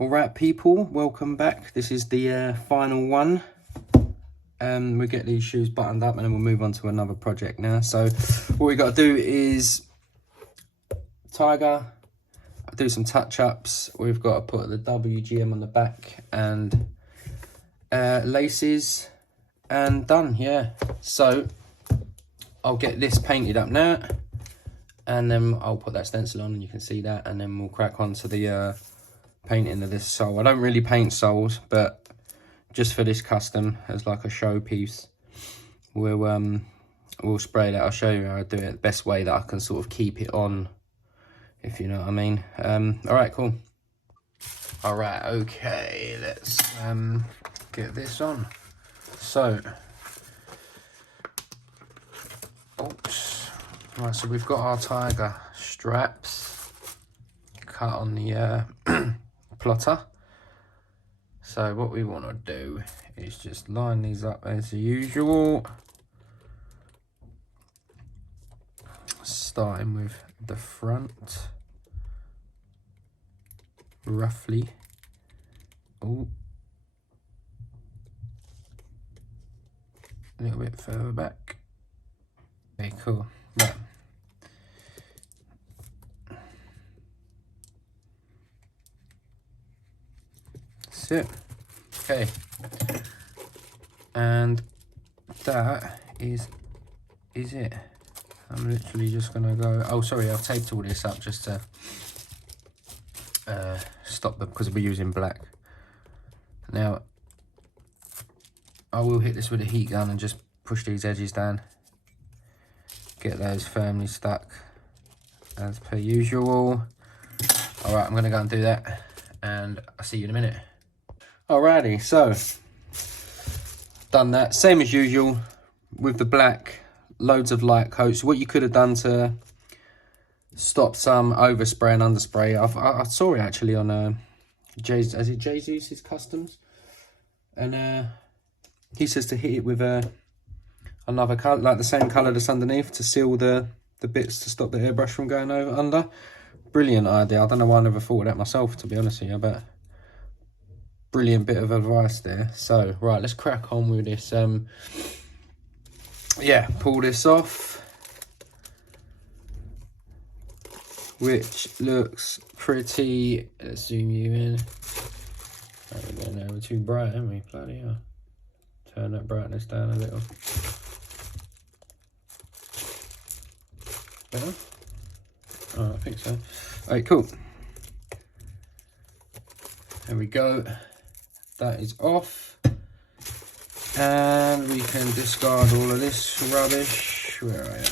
Alright people, welcome back. This is the final one. We get these shoes buttoned up and then we'll move on to another project now. So what we got to do is tiger, do some touch-ups. We've got to put the WGM on the back and laces and done, yeah. So I'll get this painted up now and then I'll put that stencil on and you can see that, and then we'll crack on to the painting of this sole. I don't really paint soles, but just for this custom as like a showpiece, we'll spray that. I'll show you how I do it the best way that I can sort of keep it on, if you know what I mean. All right, cool. All right, okay, let's get this on. So, oops. Right, so we've got our tiger straps cut on the plotter. So what we want to do is just line these up as usual, starting with the front, roughly. Oh, a little bit further back. Okay, cool. Right. That's it. Okay. And that is it. I'm literally just gonna go. Oh, sorry, I've taped all this up just to stop them because we're using black. Now, I will hit this with a heat gun and just push these edges down. Get those firmly stuck as per usual. All right, I'm gonna go and do that and I'll see you in a minute. Alrighty, so done that, same as usual with the black, loads of light coats. What you could have done to stop some overspray and underspray, I saw it actually on Jesus Customs, and he says to hit it with another colour, like the same colour that's underneath, to seal the bits to stop the airbrush from going over under. Brilliant idea. I don't know why I never thought of that myself, to be honest with you, but brilliant bit of advice there. So right, let's crack on with this. Yeah, pull this off, which looks pretty. Let's zoom you in. We're too bright, haven't we? Bloody hell. Turn that brightness down a little. Better? Oh, I think so. Alright, cool. There we go. That is off. And we can discard all of this rubbish. Where are you?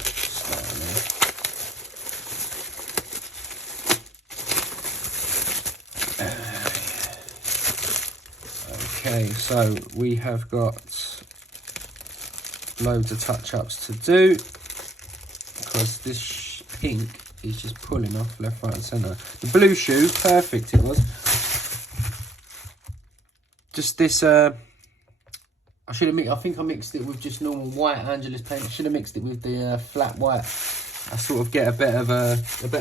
Okay, so we have got loads of touch-ups to do because this pink is just pulling off left, right and centre. The blue shoe, perfect it was. Just this, I should have mixed, I think I mixed it with just normal white Angelus paint. I should have mixed it with the flat white. I sort of get a bit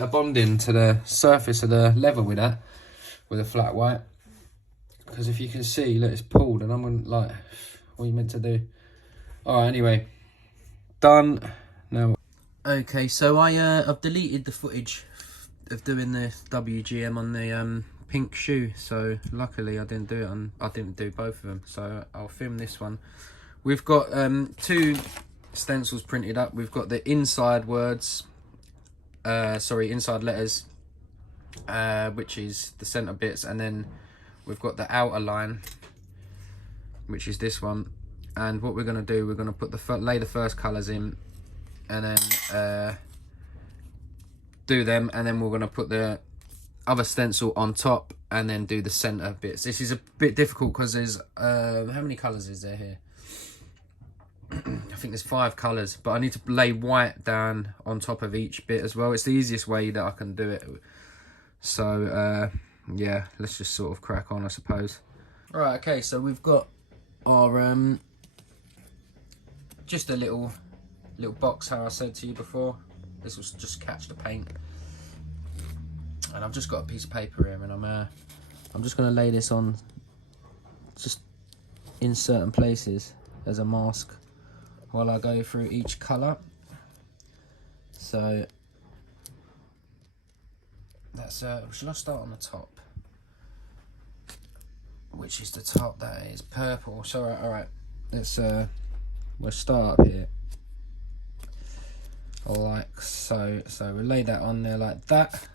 of bonding to the surface of the leather with that, with a flat white. Because if you can see, look, it's pulled and I'm like, what are you meant to do? Alright, anyway, done. Now, okay, so I've deleted the footage of doing the WGM on the pink shoe, so luckily I didn't do both of them, so I'll film this one. We've got two stencils printed up. We've got the inside words, inside letters, which is the center bits, and then we've got the outer line, which is this one. And what we're going to do, we're going to put lay the first colours in, and then do them, and then we're going to put the other stencil on top and then do the center bits. This is a bit difficult because there's how many colours is there here? I think there's 5 colours, but I need to lay white down on top of each bit as well. It's the easiest way that I can do it. So yeah, let's just sort of crack on, I suppose. All right, okay, so we've got our just a little box, how I said to you before. This will just catch the paint. And I've just got a piece of paper here, and I'm I'm just going to lay this on just in certain places as a mask while I go through each colour. So that's should I start on the top? Which is the top? That is purple. So alright, let's we'll start up here like so. So we'll lay that on there like that.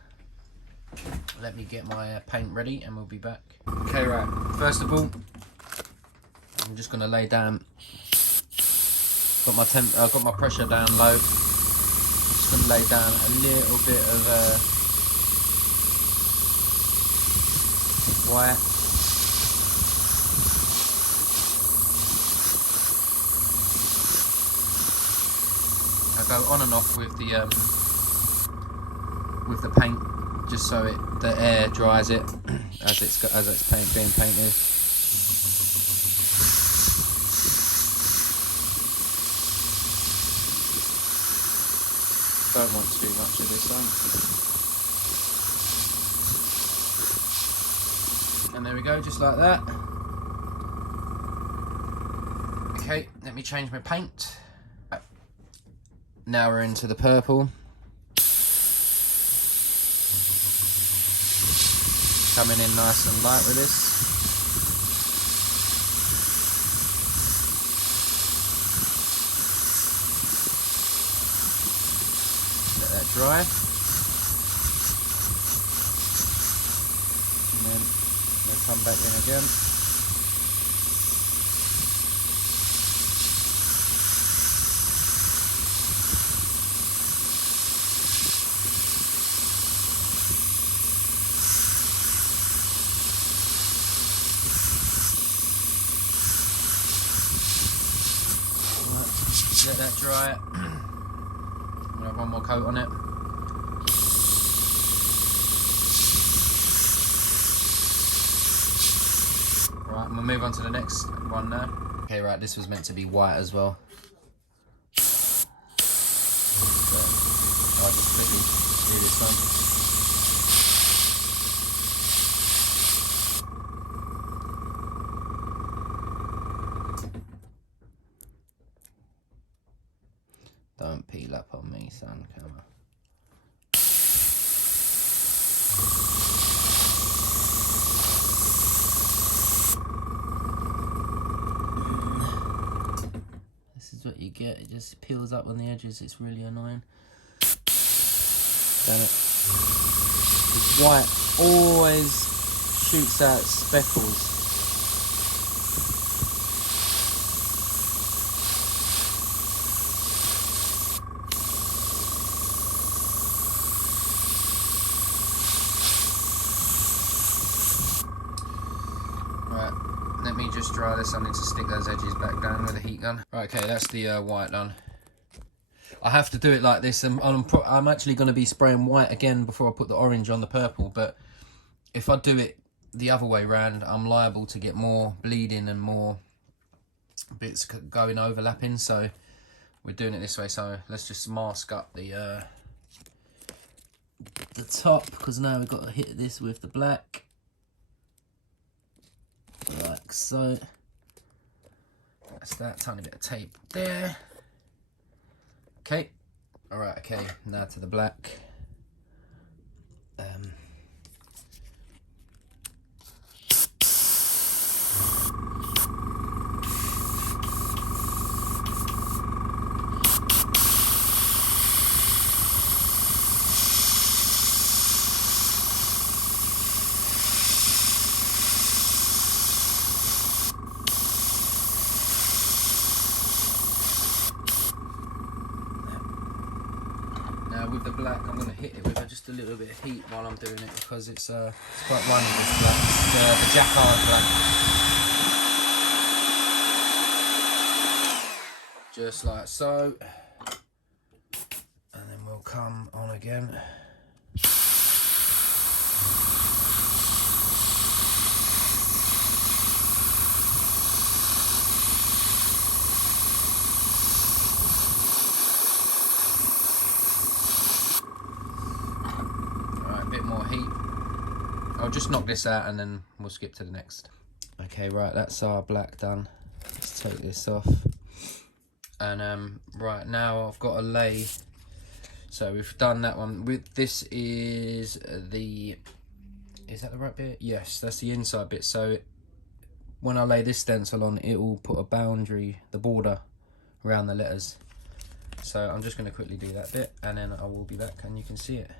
Let me get my paint ready and we'll be back. Okay, right, first of all I'm just going to lay down, got my pressure down low. Just going to lay down a little bit of white. I go on and off with the paint just so the air dries it as it's being painted. Don't want too much of this on. And there we go, just like that. Okay, let me change my paint. Now we're into the purple. Coming in nice and light with this. Let that dry. And then we'll come back in again. Let that dry. I'm gonna have one more coat on it. Right, we'll move on to the next one now. Okay, right, this was meant to be white as well. So I'll just quickly do this one. Don't peel up on me, son, come on. This is what you get, it just peels up on the edges, it's really annoying. Damn it. This white always shoots out speckles. Let me just dry this. I need to stick those edges back down with a heat gun. Right, okay, that's the white done. I have to do it like this, and I'm actually going to be spraying white again before I put the orange on the purple, but if I do it the other way round, I'm liable to get more bleeding and more bits going overlapping, so we're doing it this way. So let's just mask up the top, because now we've got to hit this with the black. Like so. That's that, tiny bit of tape there. Okay, alright, okay, now to the black. With the black, I'm going to hit it with just a little bit of heat while I'm doing it, because it's quite runny, this black. It's the jacquard black. Just like so. And then we'll come on again. More heat. I'll just knock this out and then we'll skip to the next. Okay, right, that's our black done. Let's take this off. And right now I've got to lay. So we've done that one. This is that the right bit? Yes, that's the inside bit. So when I lay this stencil on, it will put a boundary, the border, around the letters. So I'm just going to quickly do that bit, and then I will be back and you can see it.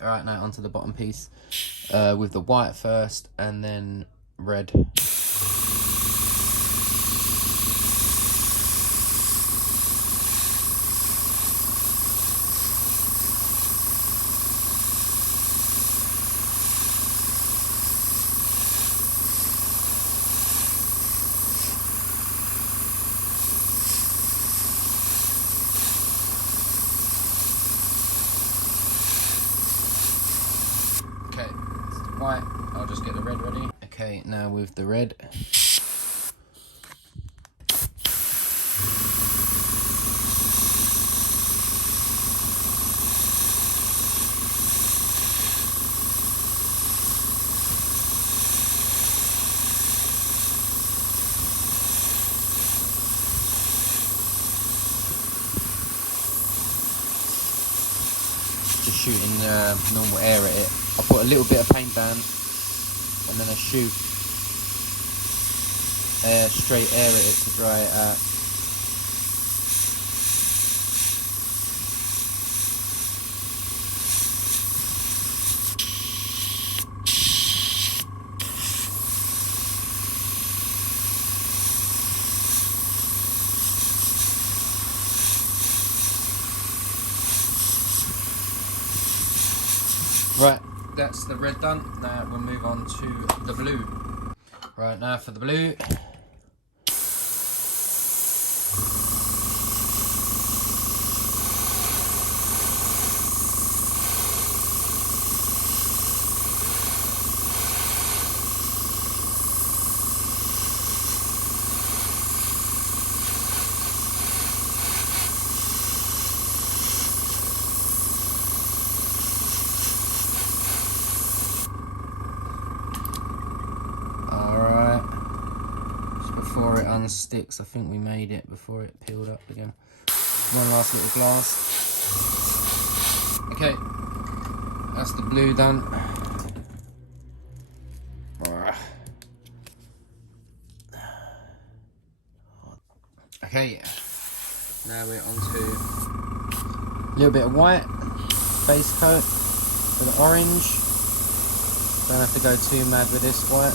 Alright, now onto the bottom piece, with the white first and then red. Okay, white, I'll just get the red ready. Okay, now with the red. Just shooting normal air at it. I put a little bit of paint down and then I shoot straight air at it to dry it out. Right, that's the red done. Now we'll move on to the blue. Right, now for the blue. Before it unsticks, I think we made it before it peeled up again. One last little glass. Okay, that's the blue done. Okay, now we're on to a little bit of white base coat for the orange. Don't have to go too mad with this white.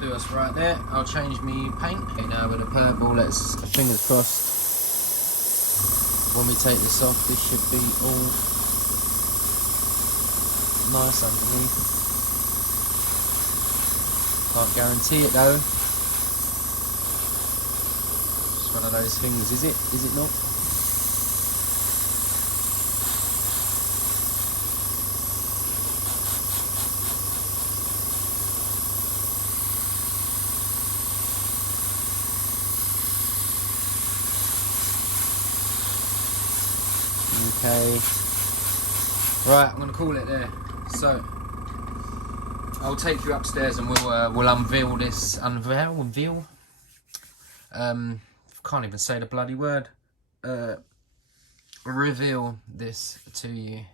Do us right there. I'll change me paint. Okay, now with the purple, let's, fingers crossed, when we take this off, this should be all nice underneath. Can't guarantee it though. It's one of those things, is it? Is it not? Okay, right, I'm gonna call it there. So I'll take you upstairs and we'll unveil this. Unveil. Can't even say the bloody word. Reveal this to you.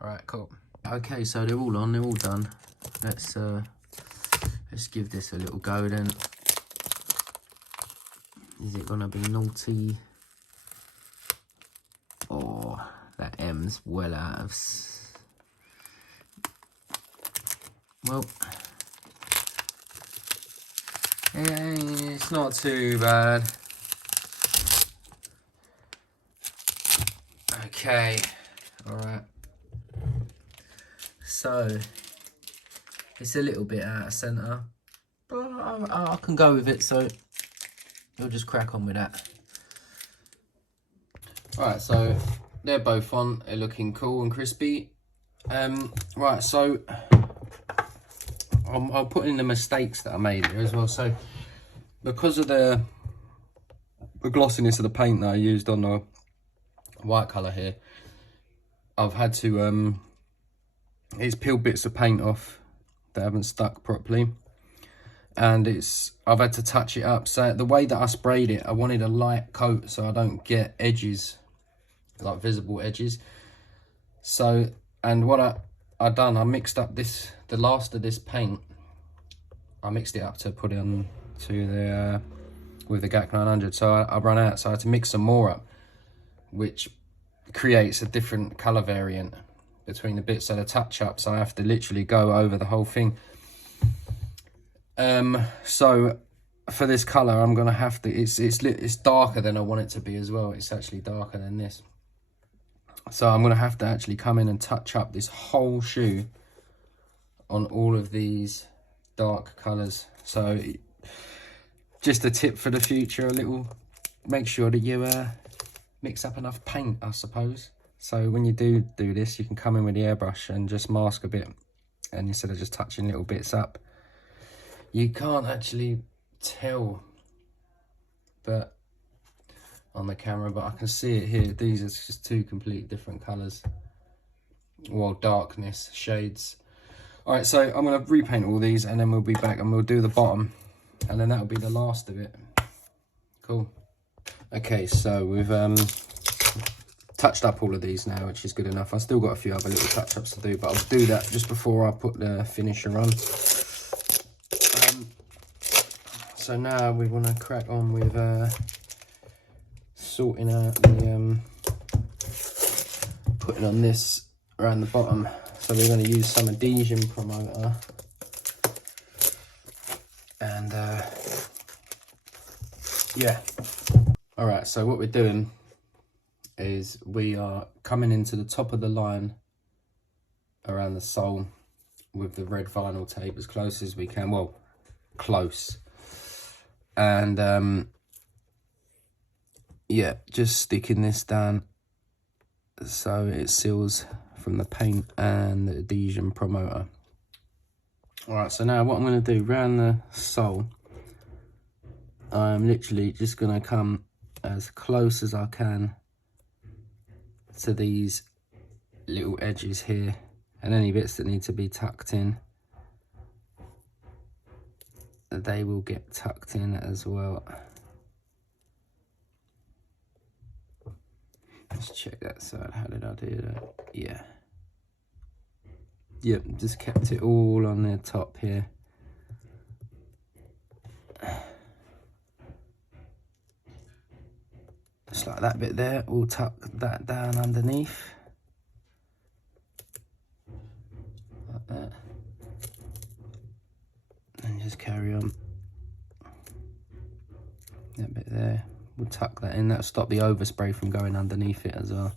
All right, cool. Okay, so they're all on. They're all done. Let's give this a little go then. Is it gonna be naughty? Oh, that M's well out of... Well, it's not too bad. Okay, alright. So, it's a little bit out of centre, but I can go with it, so you'll just crack on with that. Right, so they're both on, they're looking cool and crispy. Right, so I'll put in the mistakes that I made here as well. So because of the glossiness of the paint that I used on the white colour here, I've had to it's peeled bits of paint off that haven't stuck properly, and I've had to touch it up. So the way that I sprayed it, I wanted a light coat so I don't get edges, like visible edges. So, and what I done, I mixed up the last of this paint, I mixed it up to put it on to the with the GAC 900. So I run out, so I had to mix some more up, which creates a different color variant between the bits. So the touch ups, I have to literally go over the whole thing. So for this color, I'm gonna have to, it's darker than I want it to be as well. It's actually darker than this. So I'm gonna have to actually come in and touch up this whole shoe on all of these dark colors. So just a tip for the future, make sure that you mix up enough paint, I suppose. So when you do this, you can come in with the airbrush and just mask a bit, and instead of just touching little bits up. You can't actually tell but on the camera, but I can see it here. These are just two complete different colors, well, darkness shades. All right, so I'm going to repaint all these, and then we'll be back and we'll do the bottom, and then that'll be the last of it. Cool. Okay, so we've touched up all of these now, which is good enough. I've still got a few other little touch-ups to do, but I'll do that just before I put the finisher on. So now we want to crack on with sorting out the putting on this around the bottom. So we're going to use some adhesion promoter, and yeah. All right, so what we're doing is we are coming into the top of the line around the sole with the red vinyl tape as close as we can, well, close. And yeah, just sticking this down so it seals from the paint and the adhesion promoter. All right, so now what I'm going to do around the sole, I'm literally just going to come as close as I can to these little edges here, and any bits that need to be tucked in, they will get tucked in as well. Let's check that side. How did I do that? Yeah. Yep, just kept it all on the top here. Just like that bit there, we'll tuck that down underneath. Like that. And just carry on. That bit there, we'll tuck that in. That'll stop the overspray from going underneath it as well.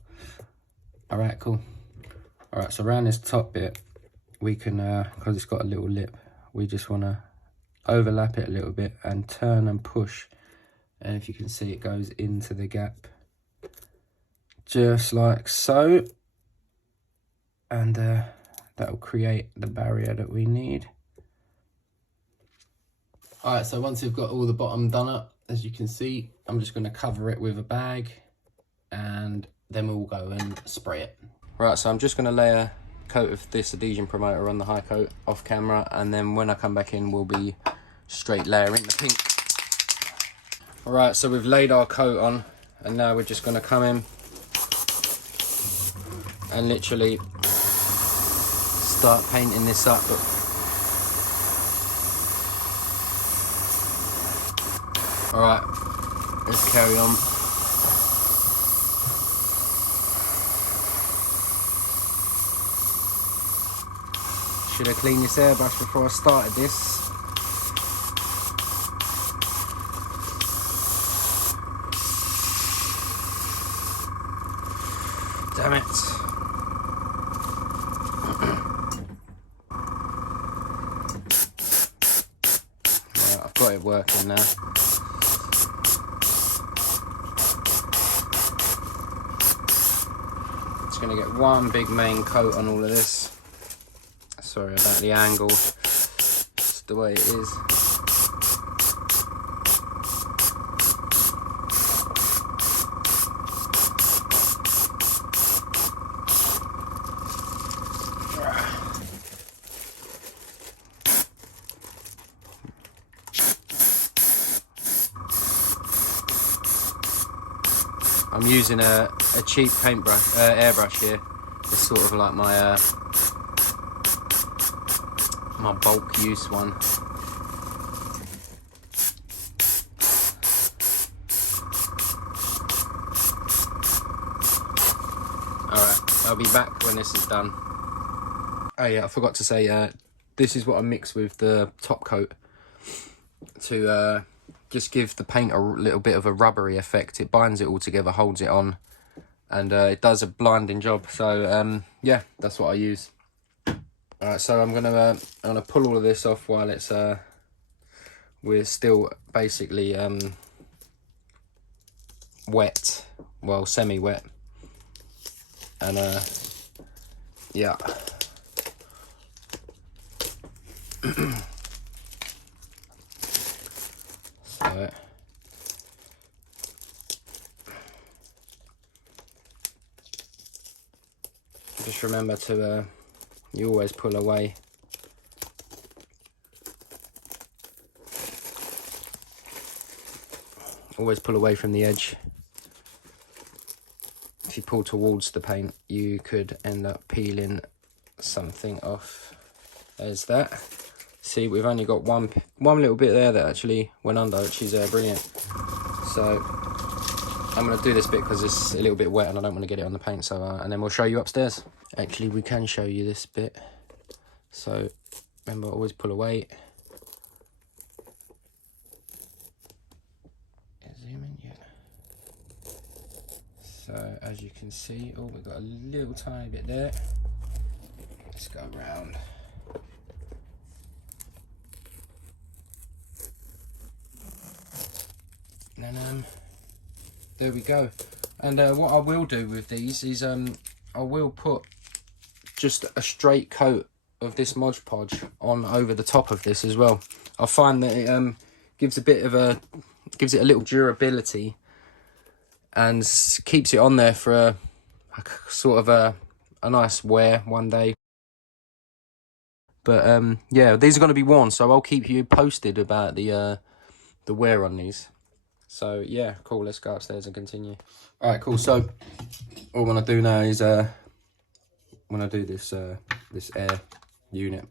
Alright, cool. Alright, so around this top bit, we can, because it's got a little lip, we just want to overlap it a little bit and turn and push. And if you can see, it goes into the gap, just like so. And that'll create the barrier that we need. All right, so once we've got all the bottom done up, as you can see, I'm just going to cover it with a bag, and then we'll go and spray it. Right, so I'm just going to lay a coat of this adhesion promoter on the high coat off camera, and then when I come back in, we'll be straight layering the pink. All right, so we've laid our coat on, and now we're just going to come in and literally start painting this up. All right, let's carry on. Should have cleaned this airbrush before I started this. Damn it. Right, I've got it working now. Just going to get one big main coat on all of this. Sorry about the angle. just the way it is. I'm using a cheap paintbrush, airbrush here. It's sort of like my my bulk use one. Alright, I'll be back when this is done. Oh yeah, I forgot to say, this is what I mix with the top coat to just give the paint a little bit of a rubbery effect. It binds it all together, holds it on, and it does a blinding job. So yeah, that's what I use. Alright, so I'm gonna pull all of this off while it's we're still basically wet, well, semi-wet, and yeah. So just remember to you always pull away. Always pull away from the edge. If you pull towards the paint, you could end up peeling something off. There's that. See, we've only got one little bit there that actually went under, which is brilliant. So I'm going to do this bit because it's a little bit wet and I don't want to get it on the paint. So and then we'll show you upstairs. Actually, we can show you this bit. So remember, always pull away. Zoom in, yeah. So as you can see, oh, we've got a little tiny bit there. Let's go around. And then there we go. And what I will do with these is I will put just a straight coat of this Mod Podge on over the top of this as well. I find that it gives it a little durability and keeps it on there for a sort of a nice wear one day. But yeah, these are going to be worn, so I'll keep you posted about the wear on these. So yeah, cool, let's go upstairs and continue. Alright, cool. So what I'm gonna do now is when I do this this air unit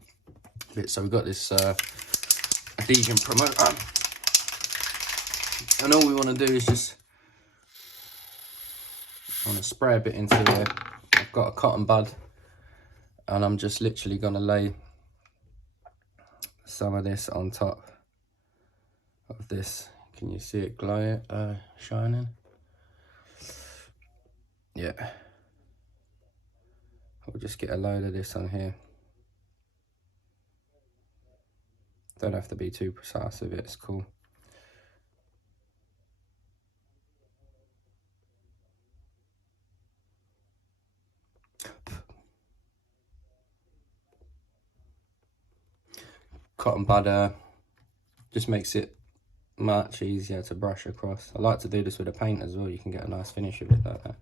bit, so we've got this adhesion promoter, and all we want to do is just spray a bit into there. I've got a cotton bud and I'm just literally gonna lay some of this on top of this. Can you see it glowing, shining? Yeah. We'll just get a load of this on here. Don't have to be too precise with it, it's cool. Cotton bud just makes it much easier to brush across. I like to do this with a paint as well. You can get a nice finish with it like that.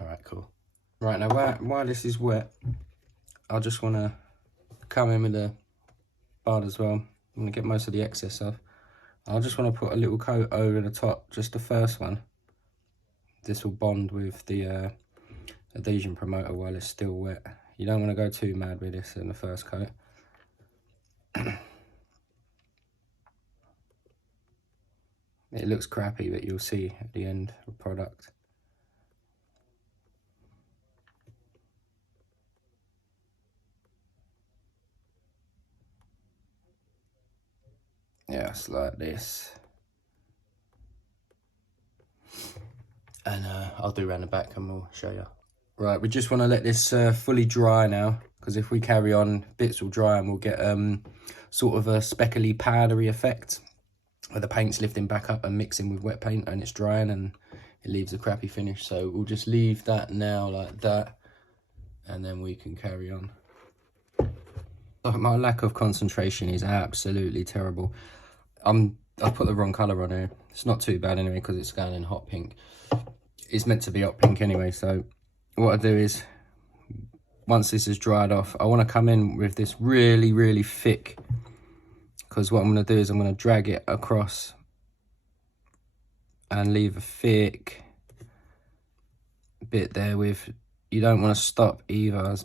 Alright, cool. Right, now while this is wet, I just want to come in with the bud as well. I'm going to get most of the excess off. I just want to put a little coat over the top, just the first one. This will bond with the adhesion promoter while it's still wet. You don't want to go too mad with this in the first coat. It looks crappy, but you'll see at the end product. Yeah, it's like this. And I'll do around the back and we'll show you. Right, we just want to let this fully dry now, because if we carry on, bits will dry and we'll get sort of a speckly, powdery effect where the paint's lifting back up and mixing with wet paint and it's drying and it leaves a crappy finish. So we'll just leave that now like that, and then we can carry on. My lack of concentration is absolutely terrible. I put the wrong colour on here. It's not too bad anyway because it's going in hot pink. It's meant to be hot pink anyway, so what I do is, once this is dried off, I want to come in with this really, really thick, because what I'm going to do is I'm going to drag it across and leave a thick bit there with, you don't want to stop either,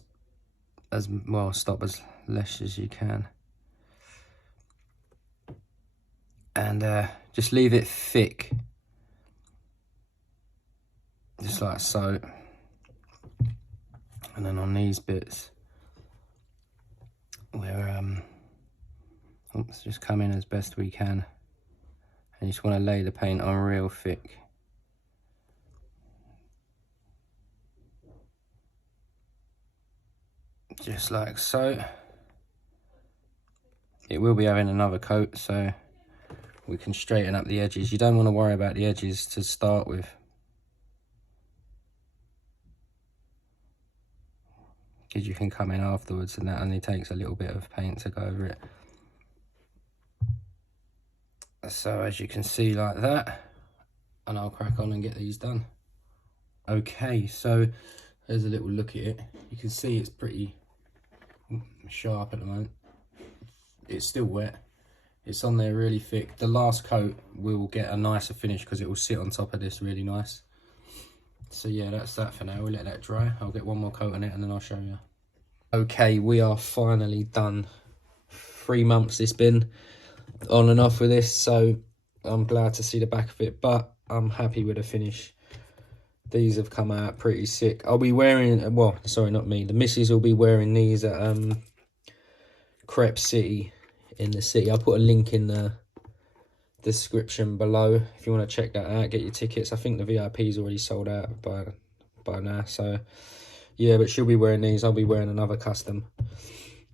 as well, stop as less as you can. And just leave it thick, just like so. And then on these bits, we're let's just come in as best we can, and you just want to lay the paint on real thick. Just like so. It will be having another coat, so we can straighten up the edges. You don't want to worry about the edges to start with, because you can come in afterwards and that only takes a little bit of paint to go over it. So as you can see, like that, and I'll crack on and get these done. Okay, so there's a little look at it. You can see it's pretty sharp at the moment. It's still wet. It's on there really thick. The last coat will get a nicer finish because it will sit on top of this really nice. So yeah, that's that for now. We'll let that dry. I'll get one more coat on it and then I'll show you. Okay, we are finally done. 3 months it's been on and off with this, so I'm glad to see the back of it, but I'm happy with the finish. These have come out pretty sick. I'll be wearing, well, sorry, not me. The missus will be wearing these at Crep City in the city. I'll put a link in the description below if you want to check that out, get your tickets. I think the VIP's already sold out by now, so yeah, but she'll be wearing these. I'll be wearing another custom.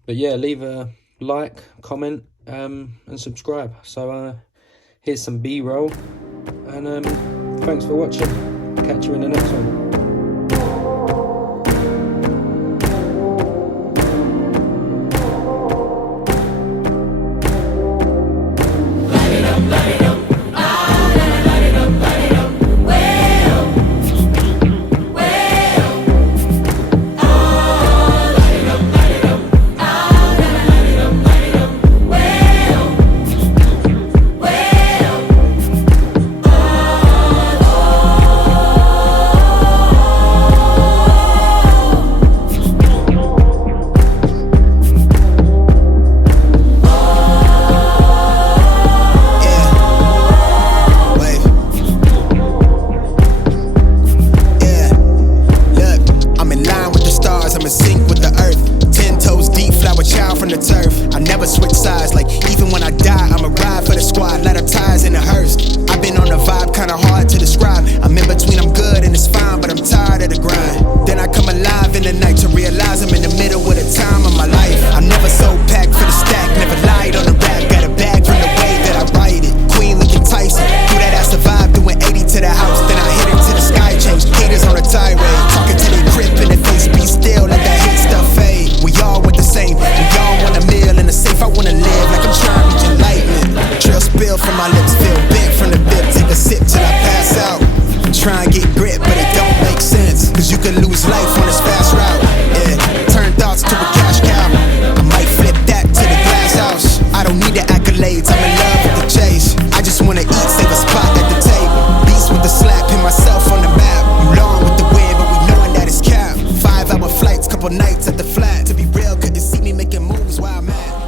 But yeah, leave a like, comment, and subscribe. So here's some B-roll, and thanks for watching. Catch you in the next one. Try and get grit, but it don't make sense, cause you can lose life on this fast route. Yeah, turn thoughts to a cash cow. I might flip that to the glass house. I don't need the accolades, I'm in love with the chase. I just wanna eat, save a spot at the table. Beast with the slap, pin myself on the map. You long with the wind, but we knowing that it's cap. 5-hour flights, couple nights at the flat. To be real, couldn't see me making moves while I'm at.